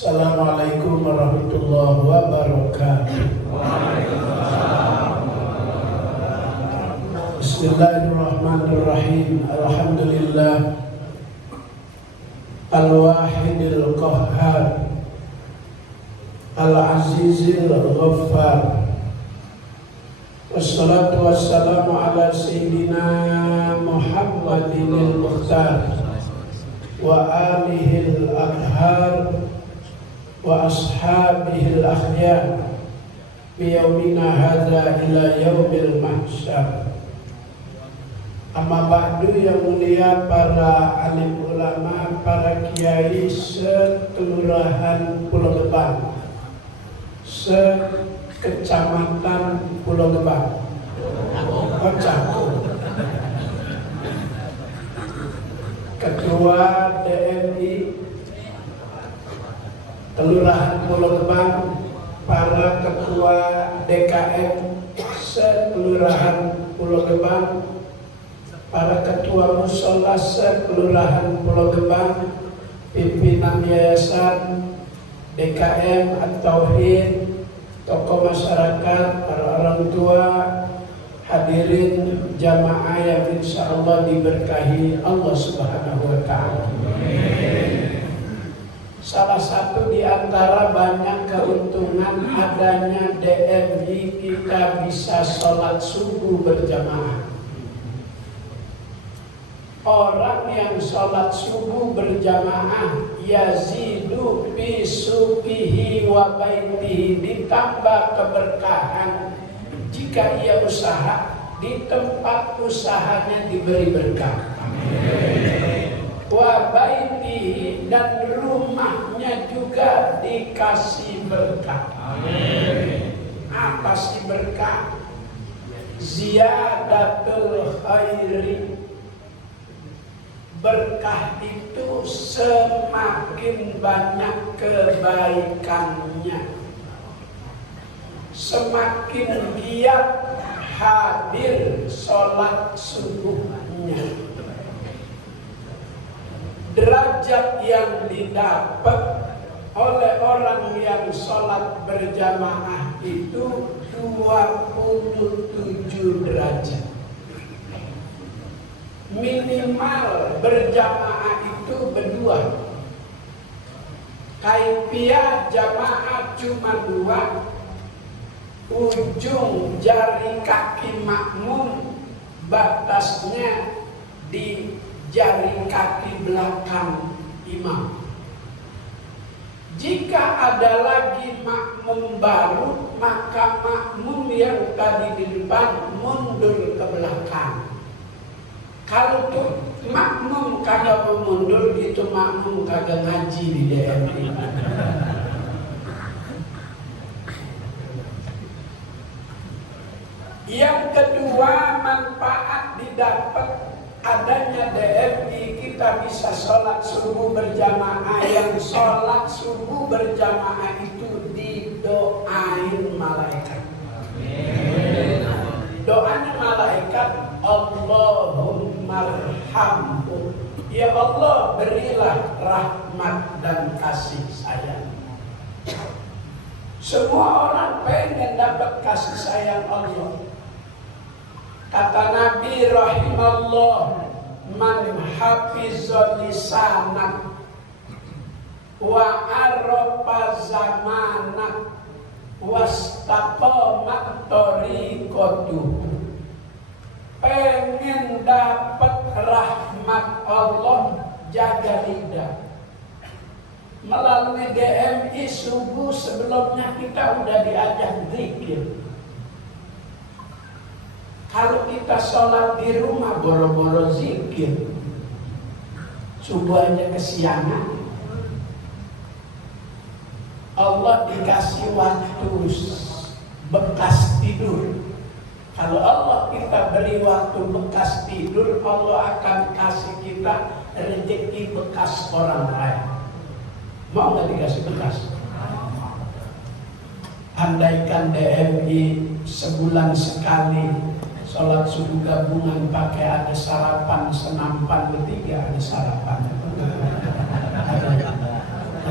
Assalamualaikum warahmatullahi wabarakatuh. Bismillahirrahmanirrahim. Alhamdulillah Al-Wahidil Qahhar Al-Azizil Ghaffar. Wassalatu wassalamu ala Sayyidina Muhammadinil Mukhtar wa alihil adhar wa ashabihil akhyar biyaumina hadza ila yaumil mahsyar. Amma ba'du, yang mulia para alim ulama, para kiai sekelurahan Pulau Gebang, sekecamatan Pulau Gebang, Ketua DMI Kelurahan Pulau Gebang, para ketua DKM sekelurahan Pulau Gebang, para ketua mushola sekelurahan Pulau Gebang, pimpinan yayasan DKM At-Tauhid, tokoh masyarakat, para orang tua, hadirin jamaah yang insya Allah diberkahi Allah Subhanahu wa Ta'ala. Salah satu di antara banyak keuntungan adanya DMI, kita bisa sholat subuh berjamaah. Orang yang sholat subuh berjamaah yazidu fi suqihi wa baitihi, ditambah keberkahan jika ia usaha, di tempat usahanya diberi berkah. Wa baitihi, dan rumahnya juga dikasih berkah. Apa sih berkah? Ziyadatul khairi. Berkah itu semakin banyak kebaikannya, semakin giat hadir sholat subuhnya. Derajat yang didapat oleh orang yang sholat berjamaah itu 27 derajat. Minimal berjamaah itu berdua. Kaifiah jamaah cuma 2. Ujung jari kaki makmum batasnya di jari kaki belakang imam. Jika ada lagi makmum baru, maka makmum yang tadi di depan mundur ke belakang. Kalau tuh makmum kagak mau mundur, itu makmum kagak ngaji di DMI. Yang kedua, manfaat didapat adanya DMI, kita bisa sholat subuh berjamaah. Yang sholat subuh berjamaah itu didoain malaikat. Doanya malaikat, Allahumma arhamhu, ya Allah berilah rahmat dan kasih sayang. Semua orang pengen dapat kasih sayang Allah. Kata Nabi rahimallah man hafizal lisanak wa arafa zamanak wastaqamat tariqatuhu. Pengen dapat rahmat Allah, jaga lidah. Melalui DMI subuh sebelumnya kita udah diajak zikir. Kalau kita sholat di rumah boro-boro zikir, subuh aja kesiangan. Allah dikasih waktu bekas tidur. Kalau Allah kita beri waktu bekas tidur, Allah akan kasih kita rezeki bekas orang lain. Mau nggak dikasih bekas? Andaikan DMI sebulan sekali sholat subuh gabungan, pakai ada sarapan senampan bertiga, ada sarapan.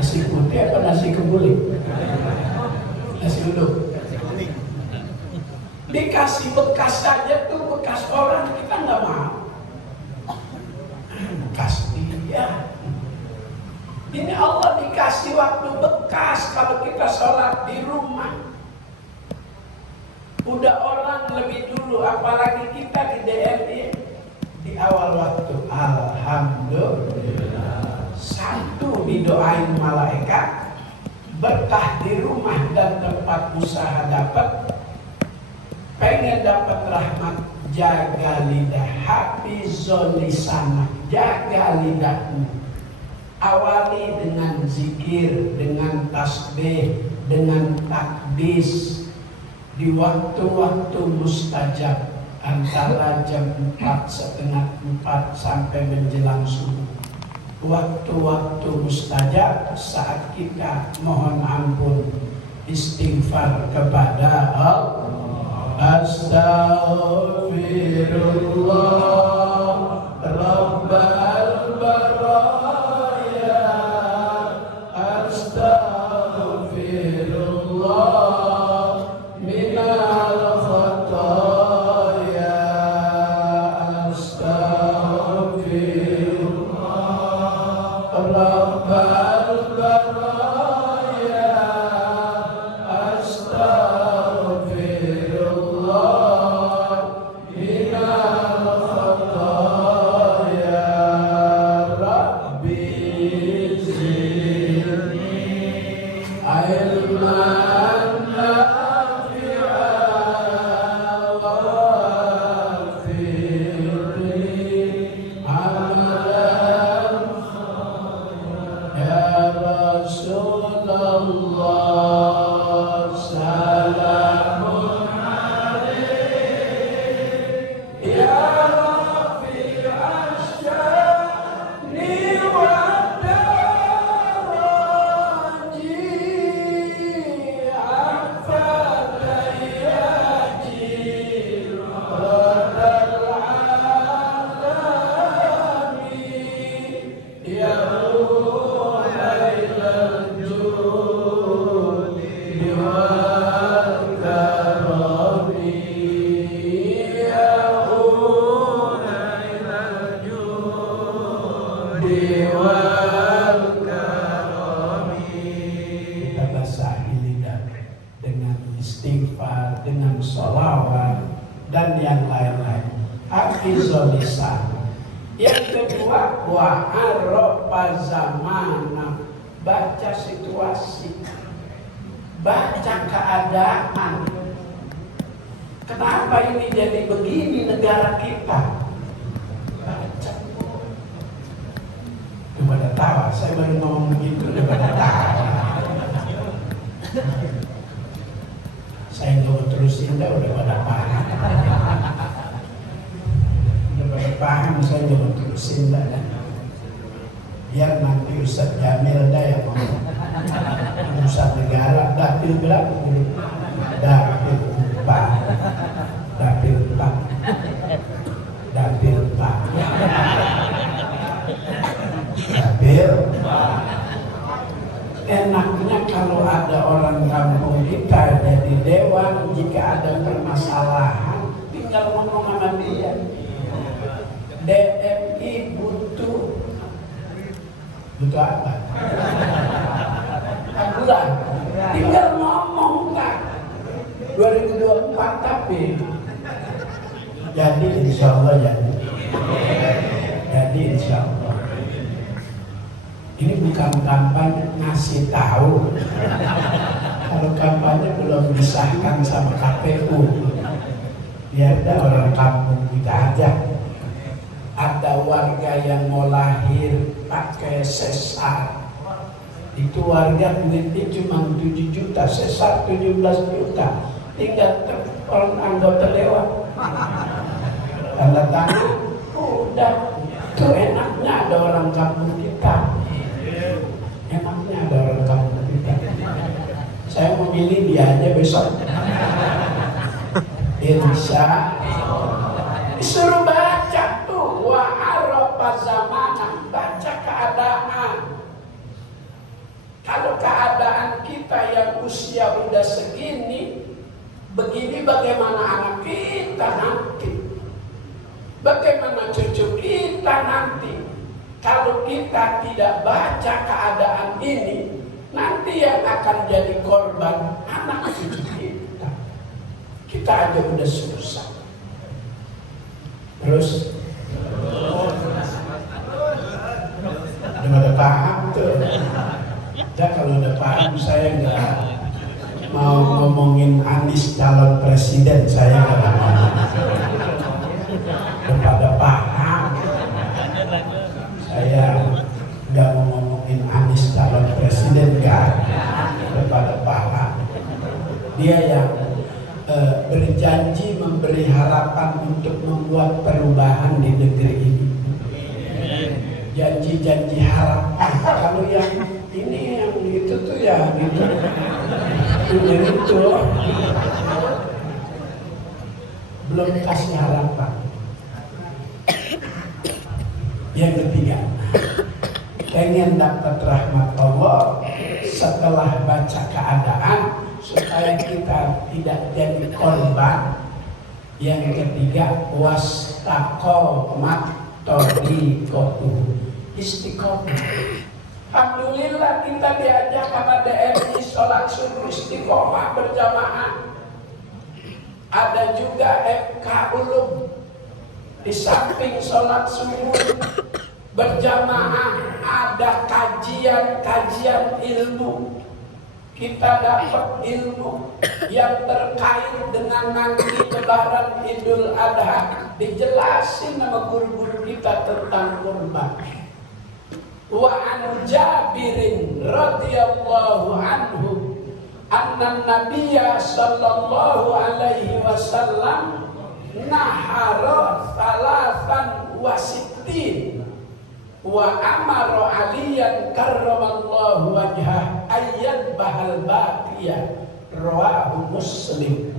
Nasi putih apa nasi kebuli? Nasi uduk. Dikasih bekas saja tuh, bekas orang kita nggak mau. Bekas dia. Ini Allah dikasih waktu bekas kalau kita sholat di rumah. Udah orang lebih dulu, apalagi kita di DMI di awal waktu. Alhamdulillah. Satu didoain malaikat, berkah di rumah dan tempat usaha dapat. Pengen dapat rahmat, jaga lidah, hafizul lisan, jaga lidahmu. Awali dengan zikir, dengan tasbih, dengan takbis di waktu-waktu mustajab antara jam 4, setengah 4 sampai menjelang subuh. Waktu-waktu mustajab saat kita mohon ampun, istighfar kepada Allah. Astaghfirullah Rabbal baraya, astaghfirullah minal khataya, astaghfirullah Rabbal baraya, istighfar, dengan sholawat dan yang lain-lain. Hafizul lisan. Yang kedua, wa arrafa zamana, baca situasi, baca keadaan. Kenapa ini jadi begini negara kita? Baca. Daripada tawa, saya baru ngomong begitu daripada tawa. Saya nggak mau terusin dah, udah pada paham. Udah pada paham, saya nggak mau terusin dah. Biar nanti Ustaz Jamil dah yang ngomong. Ustaz negara, dapil berapa dulu? Dapil 4. Dapil 4. Dapil 4. Dapil 4. Enaknya kalau ada orang kampung kita jadi dewan, jika ada permasalahan tinggal ngomong sama dia. DMI butuh apa? Bulan. Tinggal ngomong kan. 2024 tapi jadi insya Allah jadi. Jadi insya Allah. Ini bukan kampanye ngasih tahu. Kalau kampanye belum disahkan sama KPU, biar ada orang kampung kita aja. Ada warga yang mau lahir pakai sesar, itu warga duitnya cuma 7 juta, sesar 17 juta, tinggal telepon anggota dewan, tanda tangan, udah. Itu enaknya ada orang kampung kita. Enaknya ada orang kampung kita. Saya mau milih dia aja besok. Insya Allah. Disuruh baca tuh, wa arrafa zamana, baca keadaan. keadaan kita yang usia udah segini, begini bagaimana anak kita nanti? Bagaimana cucu kita nanti? Kalau kita tidak baca keadaan ini, nanti yang akan jadi korban anak cucu kita. Kita aja udah susah. Terus udah paham tuh. Ya kalau udah paham, saya nggak mau ngomongin Anies calon presiden, saya nggak mau. Udah pada paham. Saya nggak mau ngomongin Anies calon presiden, nggak. Udah pada paham. Dia yang berjanji memberi harapan untuk membuat perubahan di negeri ini. Janji-janji harapan. Kalau yang ini, yang itu tuh ya gitu. Itu belum kasih harapan. Yang ketiga, pengen dapat rahmat Allah setelah baca keadaan supaya kita tidak jadi korban. Yang ketiga, wastaqomat thoriqatuh, istiqomah. Alhamdulillah kita diajak sama DMI sholat subuh istiqomah berjamaah. Ada juga FK Ulum, di samping sholat subuh berjamaah ada kajian ilmu. Kita dapat ilmu yang terkait dengan nanti Lebaran Idul Adha. Dijelasin sama guru-guru kita tentang kurban. Wa an Jabirin radhiyallahu anhu anna Nabiyya sallallahu alaihi wasallam nahara salasan wasittin wa amara aliyan karramallahu wajhah ayyad bahal baqiyah, rawahu Muslim.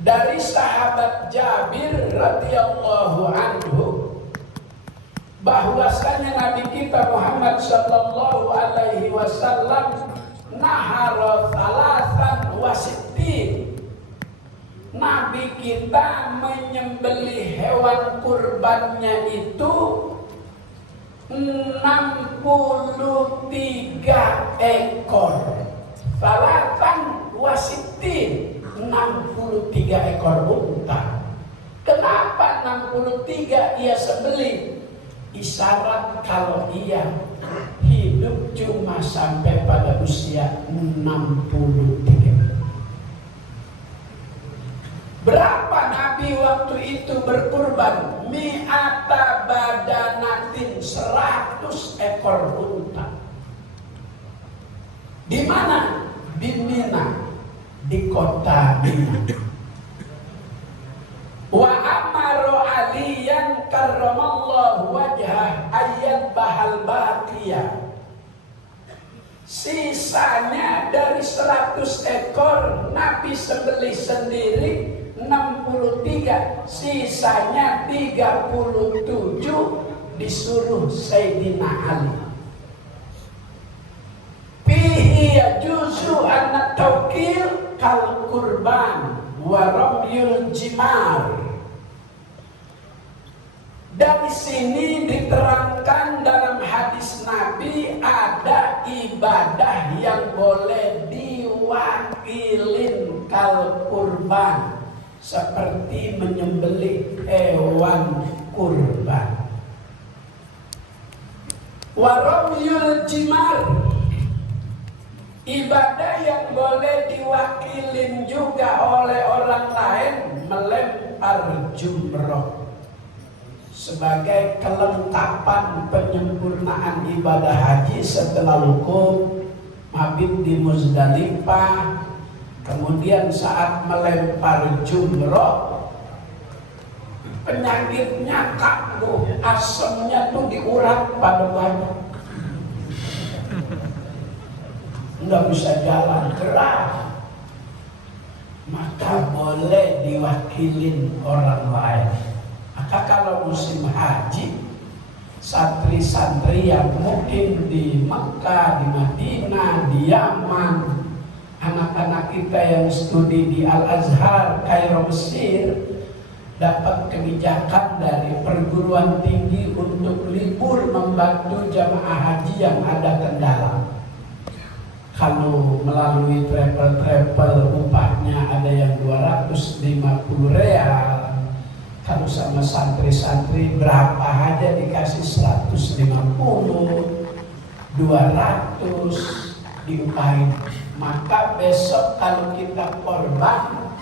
Dari sahabat Jabir radhiyallahu anhu bahwasanya Nabi kita Muhammad sallallahu alaihi wasallam nahara salasan wasittin, Nabi kita menyembelih hewan kurbannya itu 63 ekor. Salatan wasittin, 63 ekor unta. Kenapa 63 ia sembelih? Isyarat kalau ia hidup cuma sampai pada usia 63. Berapa Nabi waktu itu berkurban? Mi'ata badanatin, 100 ekor unta. Di mana? Di Mina, di kota Mina. Wa amaru aliyan karramallahu wajhah ayyad bahal baqiyah. Sisanya dari 100 ekor Nabi sembelih sendiri 63, sisanya 37 disuruh Sayyidina Ali. Fihi yajuzu an tawqil kal kurban wa ramyul jimar. Dari sini diterangkan dalam hadis Nabi ada ibadah yang boleh diwakilin kal kurban, seperti menyembelih hewan kurban. Waramyul jimar, ibadah yang boleh diwakilin juga oleh orang lain, melempar jumroh sebagai kelengkapan penyempurnaan ibadah haji setelah wukuf, mabit di Muzdalifah. Kemudian saat melempar jumroh, penyakitnya kambuh, asemnya tuh diurat pada badan, nggak bisa jalan gerak. Maka boleh diwakilin orang lain. Maka kalau musim haji santri-santri yang mungkin di Mekah, di Madinah, di Yaman, anak-anak kita yang studi di Al-Azhar, Kairo, Mesir, dapat kebijakan dari perguruan tinggi untuk libur membantu jamaah haji yang ada kendala. Kalau melalui travel upahnya ada yang 250 real. Kalau sama santri-santri berapa aja dikasih 150, 200 diupahin. Maka besok kalau kita korban,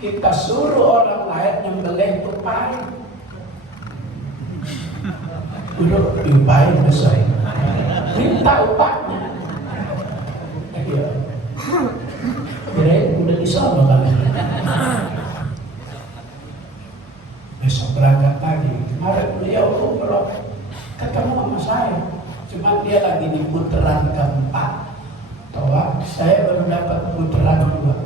kita suruh orang lain nyembelih upahin. Udah diupahin besok. Minta upahnya. Ya. Kirain udah disono kan. Besok berangkat lagi. Kemarin beliau umroh ketemu sama saya. Cuma dia lagi di putaran keempat. Toh saya baru dapat putaran kedua.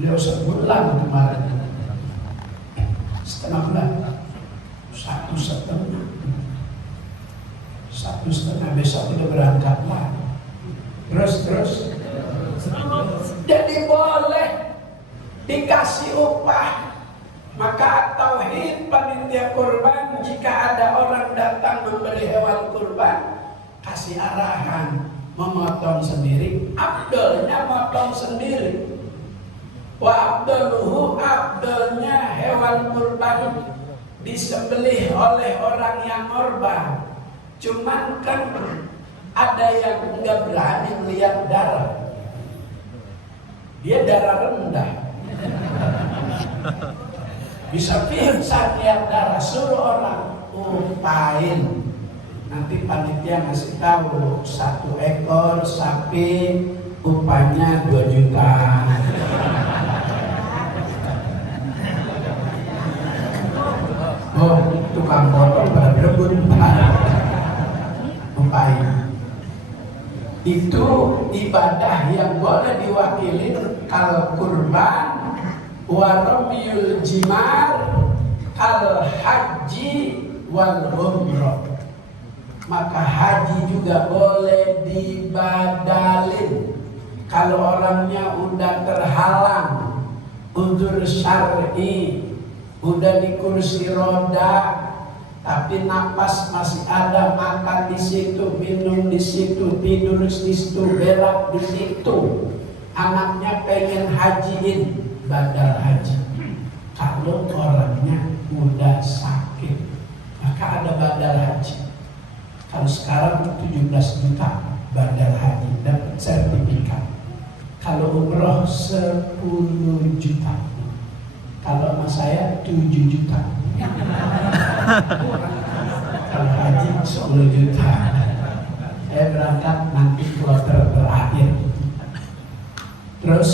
Beliau sebulan kemarin. Setengah bulan. Satu setengah besok udah berangkat lagi. Terus. Jadi boleh dikasih upah. Maka tauhid panitia kurban, jika ada orang datang membeli hewan kurban, kasih arahan memotong sendiri, abdolnya motong sendiri. Wa abdoluhu, abdolnya hewan kurban disembelih oleh orang yang korban. Cuman kan ada yang enggak berani melihat darah. Dia darah rendah. Bisa pingsan lihat darah, suruh orang upahin. Nanti panitia ngasih tahu 1 ekor sapi upahnya 2 juta. Oh, tukang potong pada berebut upahin. Itu ibadah yang boleh diwakili kal kurban wa ramyul jimar kal haji wal umrah. Maka haji juga boleh dibadalin kalau orangnya udah terhalang uzur syar'i, udah di kursi roda, tapi napas masih ada, makan di situ, minum di situ, tidur di situ, berak di situ. Anaknya pengen hajiin, badal haji. Kalau orangnya udah sakit, maka ada badal haji. Kalau sekarang 17 juta badal haji, dapat sertifikat. Kalau umroh 10 juta. Kalau sama saya 7 juta. Kalau haji 10 juta. Saya berangkat nanti kloter terakhir. Terus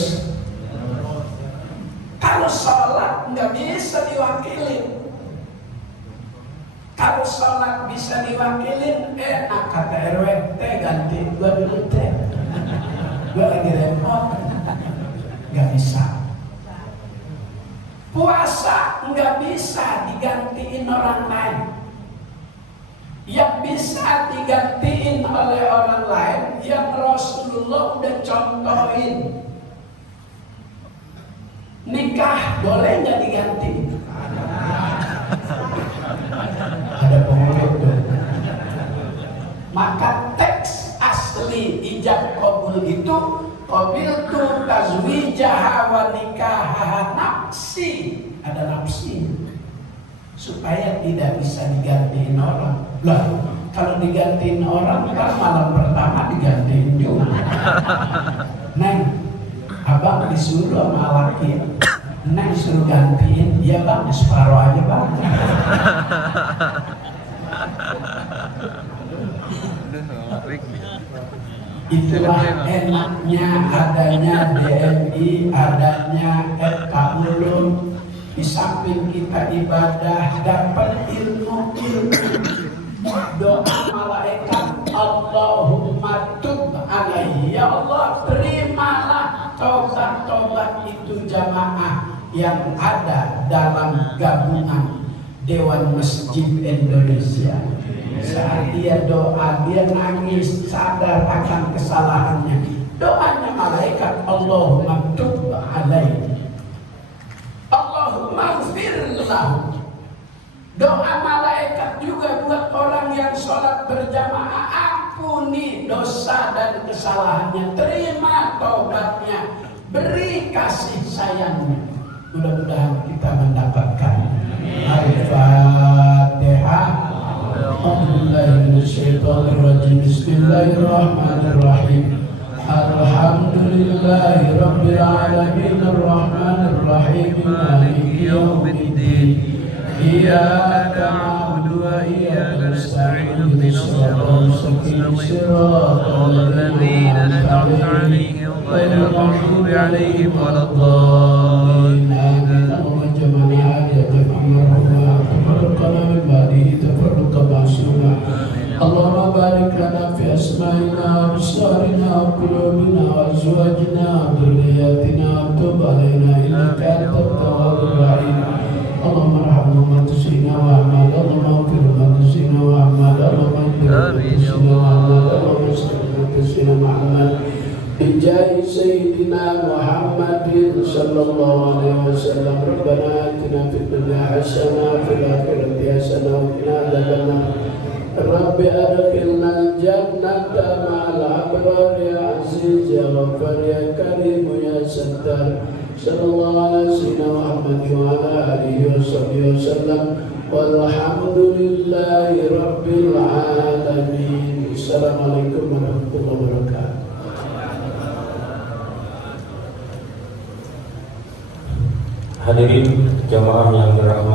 kalau sholat nggak bisa diwakilin. Kalau sholat bisa diwakilin, enak kata RW, ganti gua dulu teh. Gua lagi repot. Nggak bisa. Puasa nggak bisa digantiin orang lain. Yang bisa digantiin oleh orang lain yang Rasulullah udah contohin. Nikah boleh nggak diganti? Ada pengulit tuh. Maka teks asli ijab qabul itu qabiltu tazwijaha wa nikaha nafsi. Ada nafsi supaya tidak bisa digantiin orang. Lah, kalau digantiin orang kan malam pertama digantiin juga. Neng, abang disuruh sama laki, Neng suruh gantiin, ya bang, separuh aja bang. Itulah enaknya adanya DMI, adanya FKULUM. Di samping kita ibadah, dapat ilmu. Doa malaikat, Allahumma tub alaihi, ya Allah terimalah taubat-taubat itu jamaah yang ada dalam gabungan Dewan Masjid Indonesia. Saat dia doa, dia nangis, sadar akan kesalahannya. Doanya malaikat, Allahumma tub alaihi, Allahumma ighfirlahu. Doa malaikat juga buat orang yang sholat berjamaah, ampuni dosa dan kesalahannya, terima taubatnya, beri kasih sayangnya. Mudah-mudahan kita mendapatkan. Al-Fatihah. Bismillahirrahmanirrahim. Alhamdulillahi Rabbil Alamin Ar-Rahmanir Rahim Maliki Yawmiddin. Iyyaka na'budu wa iyyaka nasta'in ihdinas siratal mustaqim siratal ladzina an'amta 'alaihim ghairil maghdubi 'alaihim waladdallin. Allahumma jama'na ya Muhammad tafarraqna min ba'dihi tafarruqan ma'suma. Allahumma barik lana fi asma'ina wa absarina wa qulubina wa azwajina wa dhurriyyatina wa tub 'alaina innaka antat tawwabur rahim. Allahumma arhamna wa tusina wa ahmad. Allahumma ighfir wa tusina wa ahmad. Allahumma ighfir wa tusina wa ahmad. Allahumma ighfir wa tusina wa ahmad. Bijai Sayyidina Muhammadin sallallahu alaihi wasallam. Rabbana atina fid dunya hasanah wa fil akhirati hasanah wa qina adzabannar. Rabbi adkhilna al-jannata ma'al abrar ya aziz ya ghaffar ya karim ya sattar. Sallallahu alaihi sayyidina Muhammad wa ala alihi wasallam. Walhamdulillahi rabbil alamin. Assalamualaikum warahmatullahi wabarakatuh. Hadirin jamaah yang dirahmati